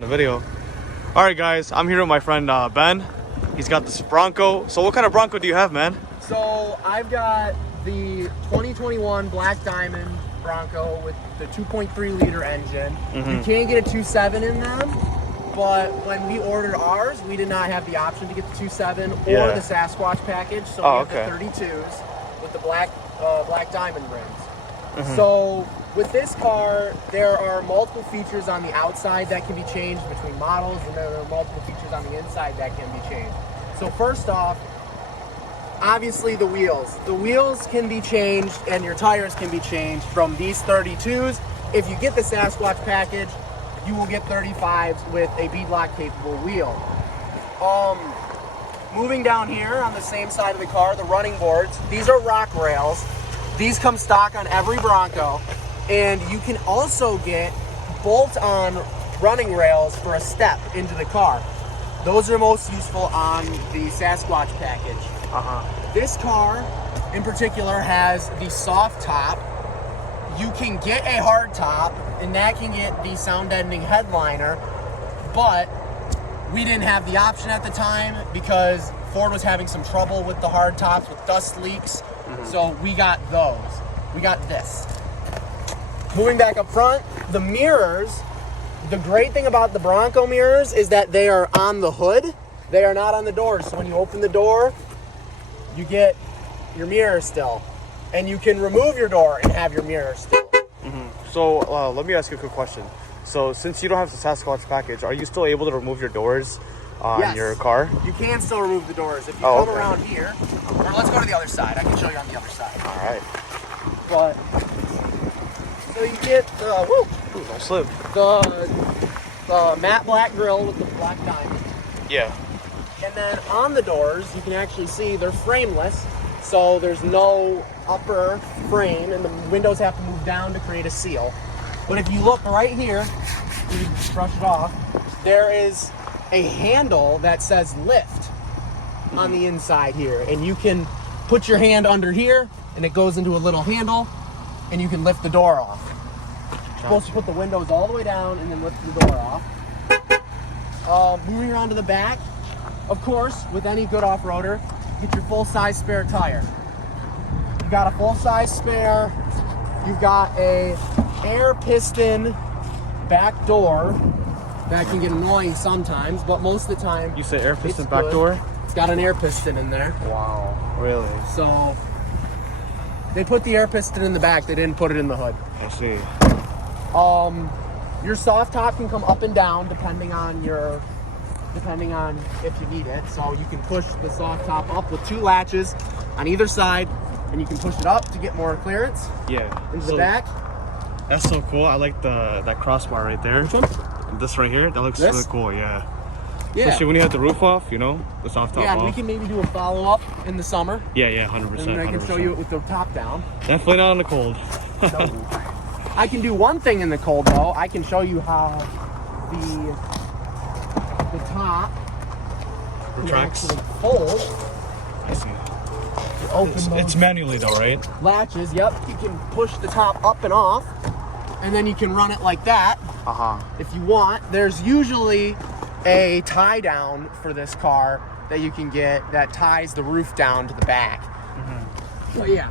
The video. All right, guys, I'm here with my friend Ben. He's got this Bronco. So what kind of Bronco do you have, man? So I've got the 2021 Black Diamond Bronco with the 2.3 liter engine. You can get a 2.7 in them, but when we ordered ours, we did not have the option to get the 2.7 or the Sasquatch package. So we have the 32s with the black diamond rims. So with this car, there are multiple features on the outside that can be changed between models, and there are multiple features on the inside that can be changed. So first off, obviously the wheels. The wheels can be changed and your tires can be changed from these 32s. If you get the Sasquatch package, you will get 35s with a beadlock capable wheel. Moving down here on the same side of the car, the running boards, these are rock rails. These come stock on every Bronco. And you can also get bolt-on running rails for a step into the car. Those are most useful on the Sasquatch package. This car in particular has the soft top. You can get a hard top, and that can get the sound-deadening headliner, but we didn't have the option at the time because Ford was having some trouble with the hard tops with dust leaks. So we got those. We got this. Moving back up front, the mirrors. The great thing about the Bronco mirrors is that they are on the hood. They are not on the doors. So when you open the door, you get your mirror still. And you can remove your door and have your mirror still. So let me ask you a quick question. So since you don't have the Sasquatch package, are you still able to remove your doors on your car? You can still remove the doors. If you come around here, or let's go to the other side. I can show you on the other side. All right. But so you get Don't slip. the matte black grille with the black diamond. Yeah. And then on the doors, you can actually see they're frameless. So there's no upper frame, and the windows have to move down to create a seal. But if you look right here, you can brush it off, there is a handle that says lift on the inside here. And you can put your hand under here, and it goes into a little handle, and you can lift the door off. You're supposed to put the windows all the way down and then lift the door off. Moving around to the back, of course, with any good off-roader, get your full-size spare tire. You've got a full-size spare. You've got a air piston back door that can get annoying sometimes, but most of the time, You say air piston back door? It's got an air piston in there. Wow. Really? So they put the air piston in the back. They didn't put it in the hood. I see. Your soft top can come up and down depending on if you need it. So you can push the soft top up with 2 latches on either side, and you can push it up to get more clearance. Yeah. Into the back. That's so cool. I like that crossbar right there. Which one? This right here. That looks really cool. Yeah. Yeah. Especially when you have the roof off, you know, the soft top Yeah, off. we can maybe do a follow-up in the summer. Yeah, 100%. And I can show you it with the top down. Definitely not in the cold. No. I can do one thing in the cold though. I can show you how the top Retracts. can actually fold. I see. You open It's manually though, right? latches. Yep. You can push the top up and off, and then you can run it like that if you want. There's usually a tie down for this car that you can get that ties the roof down to the back. But yeah,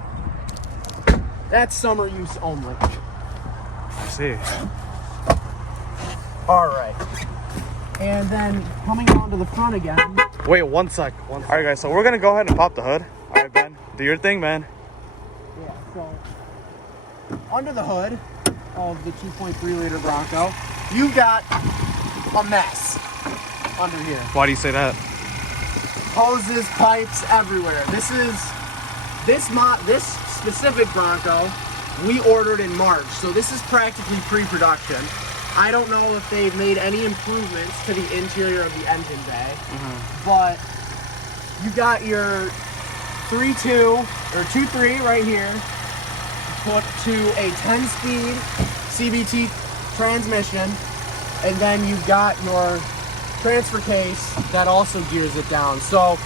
that's summer use only. I see. All right. And then coming down to the front again. Wait, one sec. All right, guys. So we're gonna go ahead and pop the hood. All right, Ben. Do your thing, man. Yeah. So under the hood of the 2.3 liter Bronco, you've got a mess under here. Why do you say that? Hoses, pipes, everywhere. This specific Bronco we ordered in March, so this is practically pre-production. I don't know if they've made any improvements to the interior of the engine bay, but you got your 3.2 or 2.3 right here, put to a 10-speed CVT transmission, and then you've got your transfer case that also gears it down. So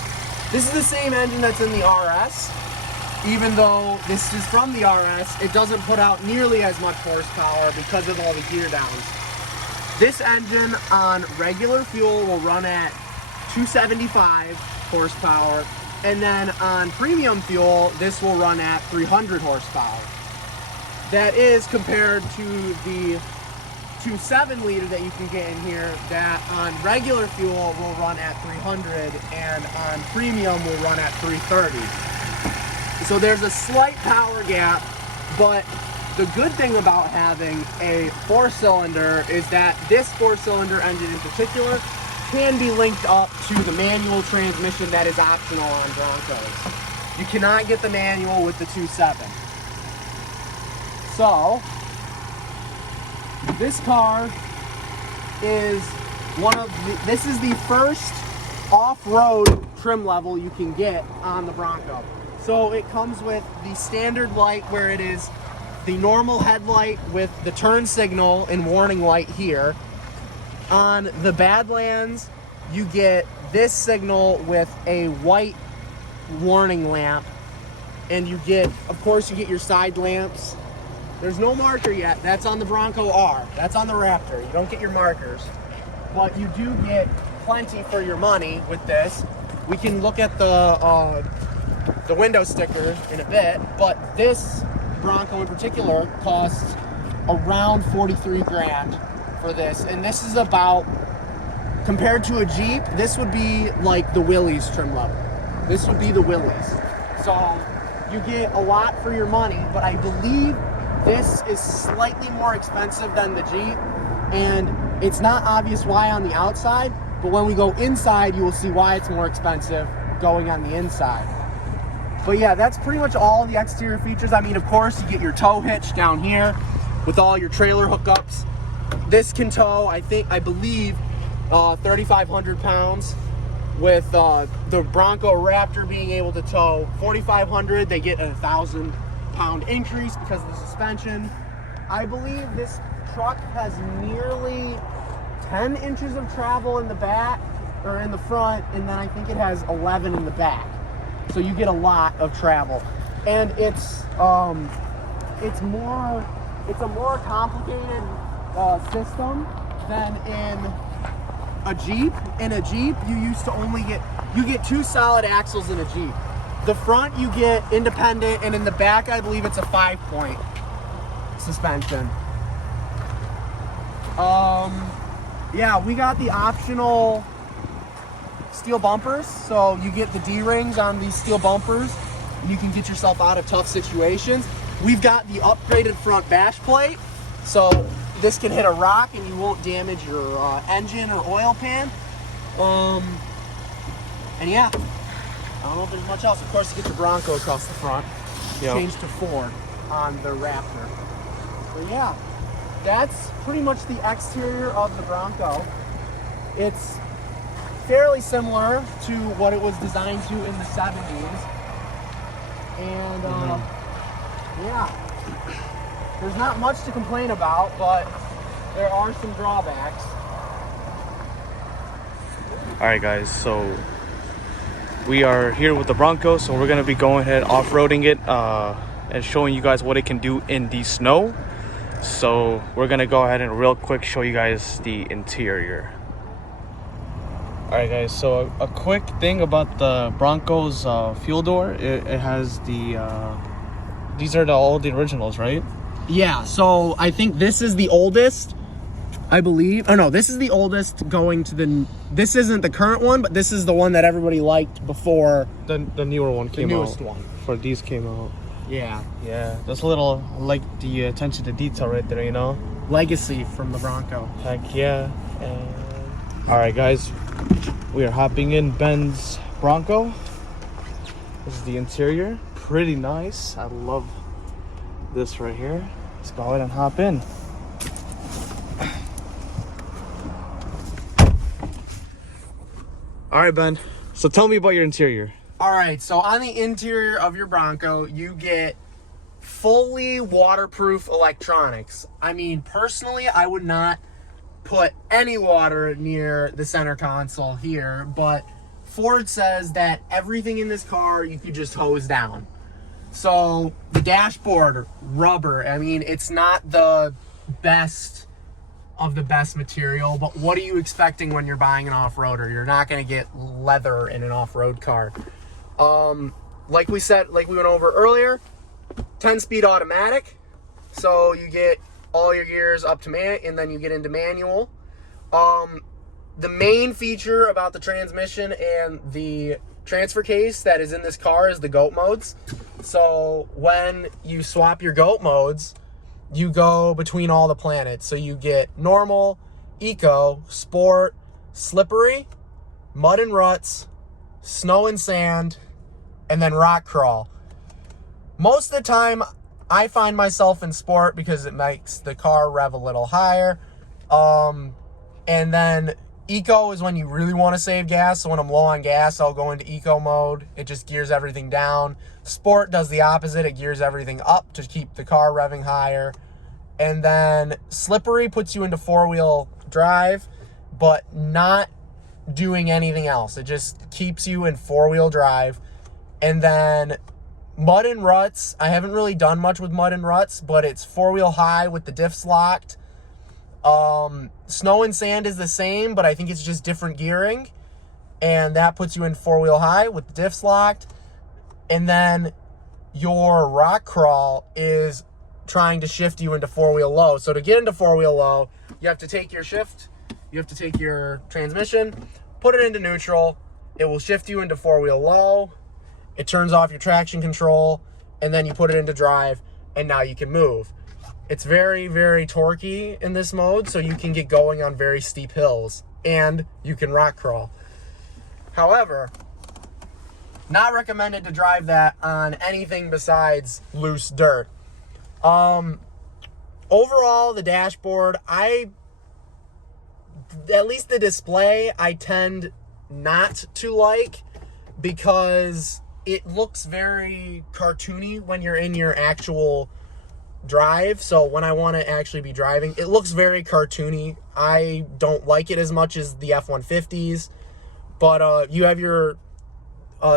this is the same engine that's in the RS. Even though this is from the RS, it doesn't put out nearly as much horsepower because of all the gear downs. This engine on regular fuel will run at 275 horsepower, and then on premium fuel, this will run at 300 horsepower. That is compared to the 2.7 liter that you can get in here that on regular fuel will run at 300 and on premium will run at 330. So there's a slight power gap, but the good thing about having a 4-cylinder is that this 4-cylinder engine in particular can be linked up to the manual transmission that is optional on Broncos. You cannot get the manual with the 2.7. So, this car is this is the first off-road trim level you can get on the Bronco. So it comes with the standard light where it is the normal headlight with the turn signal and warning light here. On the Badlands, you get this signal with a white warning lamp, and you get, of course, you get your side lamps. There's no marker yet. That's on the Bronco R. That's on the Raptor. You don't get your markers, but you do get plenty for your money with this. We can look at the window sticker in a bit, but this Bronco in particular costs around 43 grand for this, and this is about, compared to a Jeep, this would be like the Willys trim level. This would be the Willys. So you get a lot for your money, but I believe this is slightly more expensive than the Jeep, and it's not obvious why on the outside, but when we go inside, you will see why it's more expensive going on the inside. But yeah, that's pretty much all the exterior features. I mean, of course, you get your tow hitch down here with all your trailer hookups. This can tow, I believe, 3,500 pounds. With the Bronco Raptor being able to tow 4,500, they get a 1,000-pound increase because of the suspension. I believe this truck has nearly 10 inches of travel in the back, or in the front, and then I think it has 11 in the back. So you get a lot of travel, and it's a more complicated system than in a Jeep. In a Jeep, you get 2 solid axles in a Jeep. The front you get independent, and in the back I believe it's a 5-point suspension. Yeah, we got the optional steel bumpers, so you get the D-rings on these steel bumpers. You can get yourself out of tough situations. We've got the upgraded front bash plate, so this can hit a rock and you won't damage your engine or oil pan. And yeah, I don't know if there's much else. Of course, you get the Bronco across the front. Yep. Changed to Ford on the Raptor. But yeah, that's pretty much the exterior of the Bronco. It's fairly similar to what it was designed to in the 70s. And yeah, there's not much to complain about, but there are some drawbacks. All right, guys, so we are here with the Bronco, so we're gonna be going ahead off-roading it and showing you guys what it can do in the snow. So we're gonna go ahead and real quick show you guys the interior. All right, guys, so a quick thing about the Bronco's fuel door. It has the these are all the originals, right? Yeah, so I think this is the oldest, I believe. Oh no, this is the oldest going to the, this isn't the current one, but this is the one that everybody liked before The newer one came out. the newest one. For these came out. Yeah. Yeah, that's a little, like the attention to detail right there, you know? Legacy from the Bronco. Heck yeah. And all right, guys, we are hopping in Ben's Bronco. This is the interior. Pretty nice. I love this right here. Let's go ahead and hop in. All right, Ben. So tell me about your interior. All right, so on the interior of your Bronco, you get fully waterproof electronics. I mean, personally, I would not put any water near the center console here, but Ford says that everything in this car you could just hose down. So the dashboard, rubber. I mean, it's not the best of the best material, but what are you expecting when you're buying an off-roader? You're not going to get leather in an off-road car. Like we went over earlier, 10-speed automatic, so you get all your gears up to and then you get into manual. The main feature about the transmission and the transfer case that is in this car is the GOAT modes. So when you swap your GOAT modes, you go between all the planets. So you get normal, eco, sport, slippery, mud and ruts, snow and sand, and then rock crawl. Most of the time, I find myself in sport because it makes the car rev a little higher. And then eco is when you really want to save gas. So when I'm low on gas, I'll go into eco mode. It just gears everything down. Sport does the opposite. It gears everything up to keep the car revving higher. And then slippery puts you into four-wheel drive, but not doing anything else. It just keeps you in four-wheel drive. And then mud and ruts, I haven't really done much with mud and ruts, but it's four-wheel high with the diffs locked. Snow and sand is the same, but I think it's just different gearing. And that puts you in four-wheel high with the diffs locked. And then your rock crawl is trying to shift you into four-wheel low. So to get into four-wheel low, you have to take your shift, you have to take your transmission, put it into neutral. It will shift you into four-wheel low. It turns off your traction control, and then you put it into drive, and now you can move. It's very, very torquey in this mode, so you can get going on very steep hills, and you can rock crawl. However, not recommended to drive that on anything besides loose dirt. Overall, the dashboard, at least the display, I tend not to like, because it looks very cartoony when you're in your actual drive. So when I want to actually be driving, it looks very cartoony. I don't like it as much as the F-150s, but you have your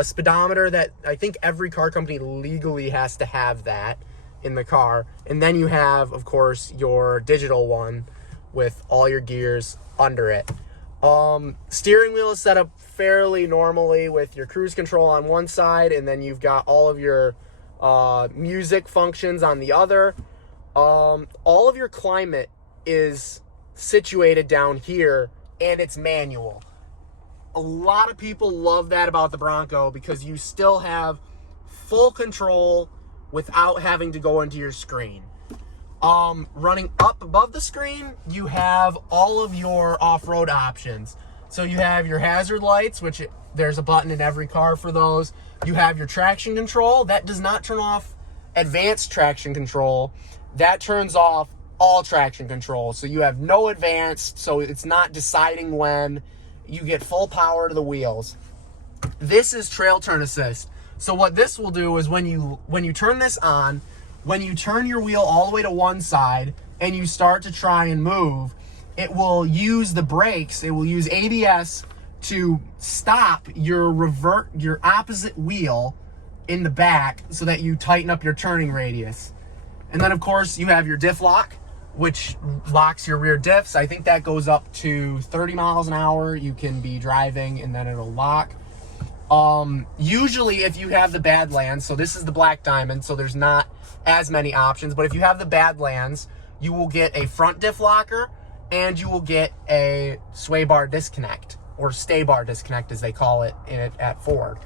speedometer that I think every car company legally has to have that in the car. And then you have, of course, your digital one with all your gears under it. Steering wheel is set up fairly normally with your cruise control on one side, and then you've got all of your music functions on the other. All of your climate is situated down here, and it's manual. A lot of people love that about the Bronco because you still have full control without having to go into your screen. Running up above the screen, you have all of your off-road options. So you have your hazard lights, which there's a button in every car for those. You have your traction control. That does not turn off advanced traction control. That turns off all traction control. So you have no advanced, so it's not deciding when. You get full power to the wheels. This is trail turn assist. So what this will do is when you turn this on, when you turn your wheel all the way to one side and you start to try and move, it will use the brakes, it will use ABS to stop your opposite wheel in the back so that you tighten up your turning radius. And then of course you have your diff lock, which locks your rear diffs. I think that goes up to 30 miles an hour. You can be driving and then it'll lock. Usually if you have the Badlands, so this is the Black Diamond, so there's not as many options, but if you have the Badlands, you will get a front diff locker and you will get a sway bar disconnect, or stay bar disconnect as they call it at Ford.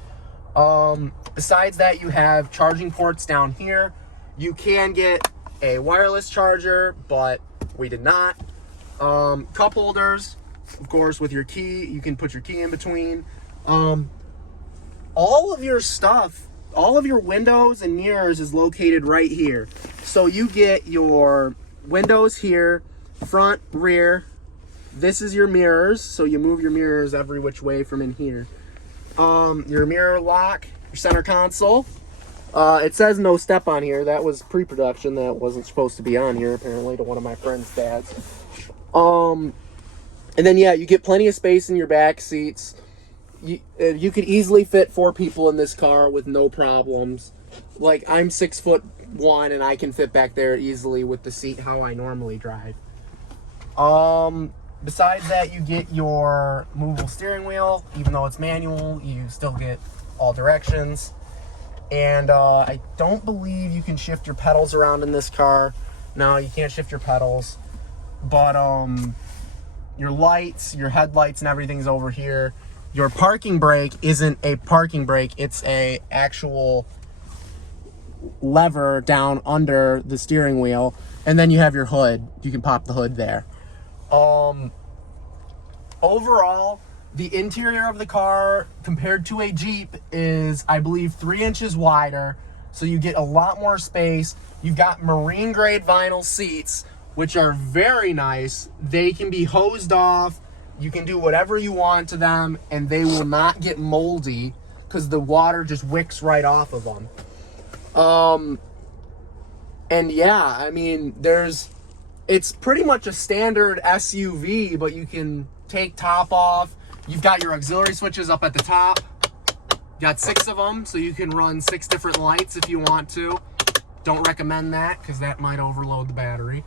Besides that, you have charging ports down here. You can get a wireless charger, but we did not. Cup holders, of course, with your key. You can put your key in between. All of your stuff, all of your windows and mirrors is located right here. So you get your windows here, front, rear. This is your mirrors, so you move your mirrors every which way from in here. Your mirror lock, your center console. It says no step on here. That was pre-production. That wasn't supposed to be on here, apparently, to one of my friend's dads. And then, yeah, you get plenty of space in your back seats. You could easily fit 4 people in this car with no problems. Like, I'm 6'1", and I can fit back there easily with the seat how I normally drive. Besides that, you get your movable steering wheel. Even though it's manual, you still get all directions. And I don't believe you can shift your pedals around in this car. No, you can't shift your pedals. But your lights, your headlights and everything's over here. Your parking brake isn't a parking brake. It's a actual lever down under the steering wheel. And then you have your hood. You can pop the hood there. Overall, the interior of the car compared to a Jeep is, I believe, 3 inches wider. So you get a lot more space. You've got marine grade vinyl seats, which are very nice. They can be hosed off. You can do whatever you want to them, and they will not get moldy because the water just wicks right off of them. And yeah, I mean, it's pretty much a standard SUV, but you can take top off. You've got your auxiliary switches up at the top. You got 6 of them, so you can run 6 different lights if you want to. Don't recommend that because that might overload the battery.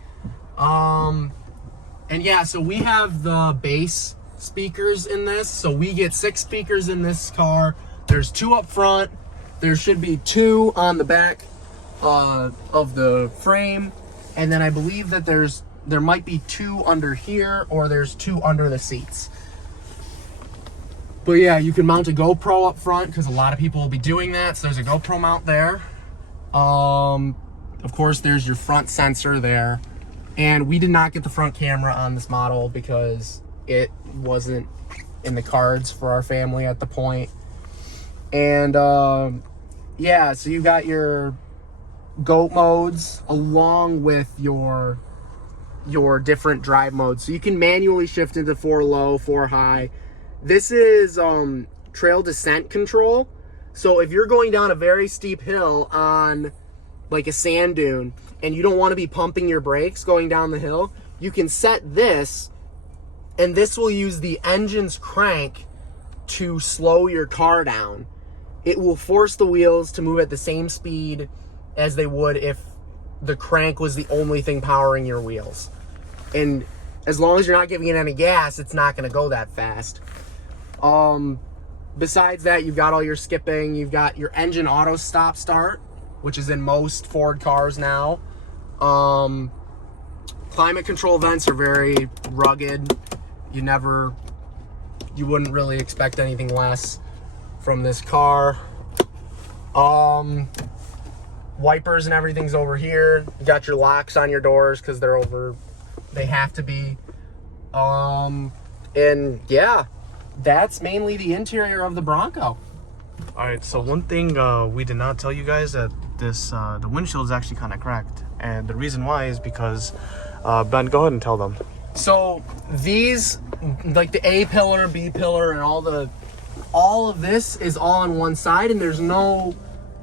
And yeah, so we have the bass speakers in this. So we get 6 speakers in this car. There's 2 up front. There should be 2 on the back of the frame. And then I believe that there might be 2 under here, or there's 2 under the seats. But yeah, you can mount a GoPro up front because a lot of people will be doing that. So there's a GoPro mount there. Of course, there's your front sensor there. And we did not get the front camera on this model because it wasn't in the cards for our family at the point. And yeah, so you got your GOAT modes along with your different drive modes. So you can manually shift into 4 low, 4 high. This is trail descent control. So if you're going down a very steep hill on like a sand dune and you don't want to be pumping your brakes going down the hill, you can set this, and this will use the engine's crank to slow your car down. It will force the wheels to move at the same speed as they would if the crank was the only thing powering your wheels. And as long as you're not giving it any gas, it's not going to go that fast. Besides that, you've got all your skipping. You've got your engine auto stop start, which is in most Ford cars now. Climate control vents are very rugged. You wouldn't really expect anything less from this car. Wipers and everything's over here. You got your locks on your doors because they have to be. And yeah, that's mainly the interior of the Bronco. All right, so one thing we did not tell you guys that the windshield is actually kind of cracked, and the reason why is because Ben, go ahead and tell them. So these, like the A pillar, B pillar, and all of this is all on one side, and there's no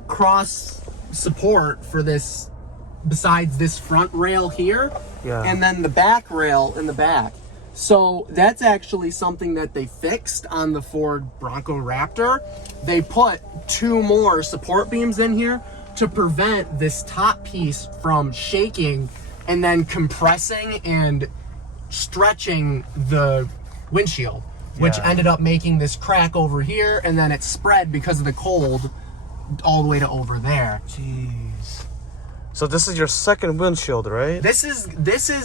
cross support for this besides this front rail here, and then the back rail in the back. So that's actually something that they fixed on the Ford Bronco Raptor. They put 2 more support beams in here to prevent this top piece from shaking and then compressing and stretching the windshield, which ended up making this crack over here, and then it spread because of the cold all the way to over there. Jeez. So this is your second windshield, right? This is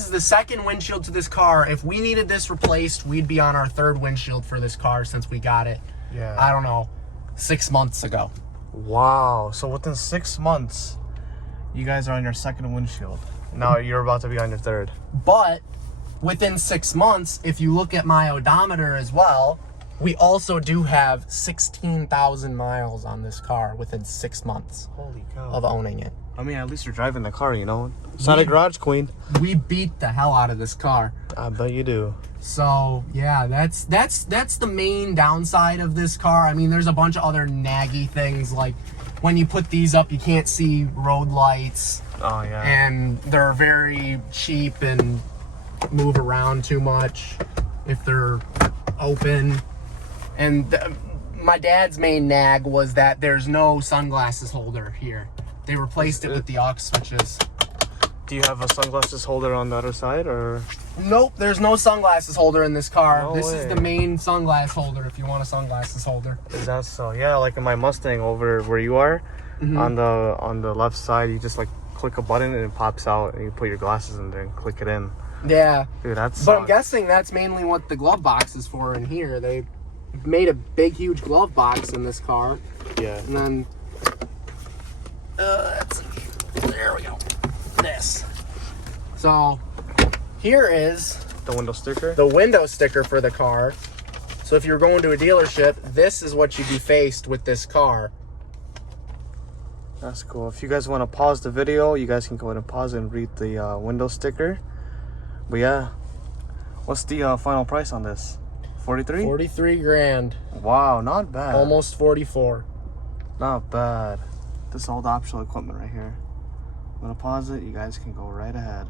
the second windshield to this car. If we needed this replaced, we'd be on our 3rd windshield for this car since we got it. Yeah. I don't know, 6 months ago. Wow. So within 6 months, you guys are on your 2nd windshield. Now you're about to be on your 3rd. But within 6 months, if you look at my odometer as well, we also do have 16,000 miles on this car within 6 months. Holy cow. Of owning it. I mean, at least you're driving the car, you know? It's not a garage queen. We beat the hell out of this car. I bet you do. So yeah, that's the main downside of this car. I mean, there's a bunch of other naggy things, like when you put these up, you can't see road lights. Oh yeah. And they're very cheap and move around too much if they're open. And my dad's main nag was that there's no sunglasses holder here. They replaced it with the aux switches. Do you have a sunglasses holder on the other side, or? Nope, there's no sunglasses holder in this car. No this way. is the main sunglass holder if you want a sunglasses holder. Is that so? Yeah, like in my Mustang over where you are, on the left side, you just like click a button and it pops out, and you put your glasses in there and click it in. Yeah. Dude, that's. But I'm guessing that's mainly what the glove box is for in here. They made a big, huge glove box in this car. Yeah. And then, there we go. This. So, here is The window sticker. the window sticker for the car. So if you're going to a dealership, this is what you'd be faced with this car. That's cool. If you guys want to pause the video, you guys can go ahead and pause it and read the window sticker. But yeah, what's the final price on this? 43? 43 grand. Wow, not bad. Almost 44. Not bad. This is all the optional equipment right here. I'm gonna pause it. You guys can go right ahead.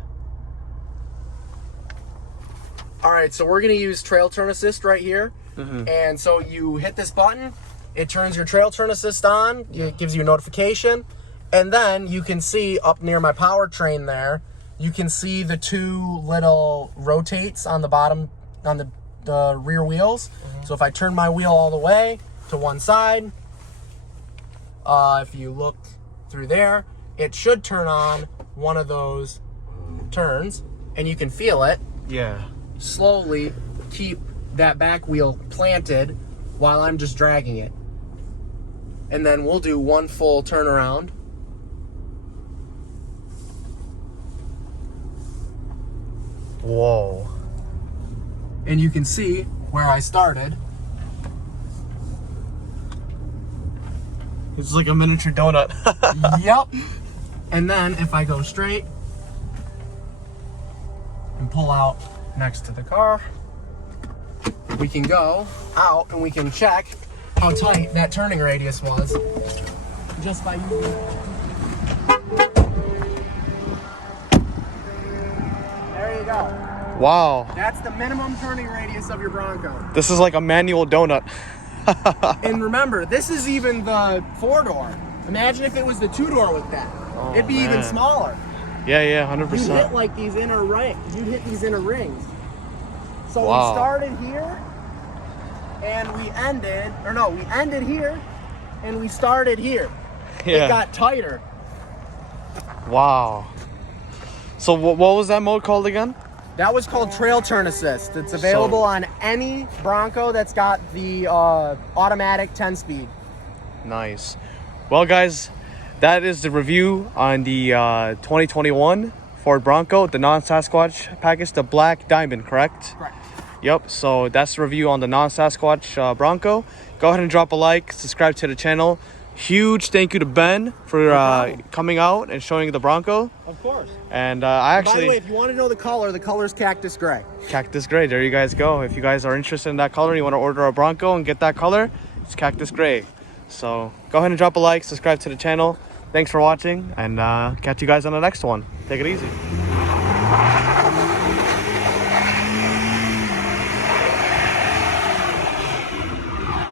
All right, so we're gonna use trail turn assist right here. And so you hit this button, it turns your trail turn assist on, it gives you a notification, and then you can see up near my powertrain there, you can see the two little rotates on the bottom, on the rear wheels. So if I turn my wheel all the way to one side, if you look through there, it should turn on one of those turns, and you can feel it. Yeah. Slowly keep that back wheel planted while I'm just dragging it. And then we'll do one full turnaround. Whoa. And you can see where I started. It's like a miniature donut. Yep. And then if I go straight and pull out next to the car, we can go out and we can check how tight that turning radius was just by using it. There you go. Wow. That's the minimum turning radius of your Bronco. This is like a manual donut. And remember, this is even the 4-door. Imagine if it was the 2-door with that. Oh, it'd be even man. smaller. Yeah, You'd 100%. hit like these inner rings. You'd hit these inner rings. So Wow. we started here, and we ended, or no, we ended here, and we started here. Yeah. It got tighter. Wow. So what was that mode called again? That was called Trail Turn Assist. It's available on any Bronco that's got the automatic 10-speed. Nice. Well, guys, that is the review on the 2021 Ford Bronco, the non-Sasquatch package, the Black Diamond, correct? Correct. Yep, so that's the review on the non-Sasquatch Bronco. Go ahead and drop a like, subscribe to the channel. Huge thank you to Ben for coming out and showing the Bronco. Of course. And By the way, if you want to know the color's cactus gray. Cactus Gray, there you guys go. If you guys are interested in that color, you want to order a Bronco and get that color, it's Cactus Gray. So go ahead and drop a like, subscribe to the channel. Thanks for watching, and catch you guys on the next one. Take it easy.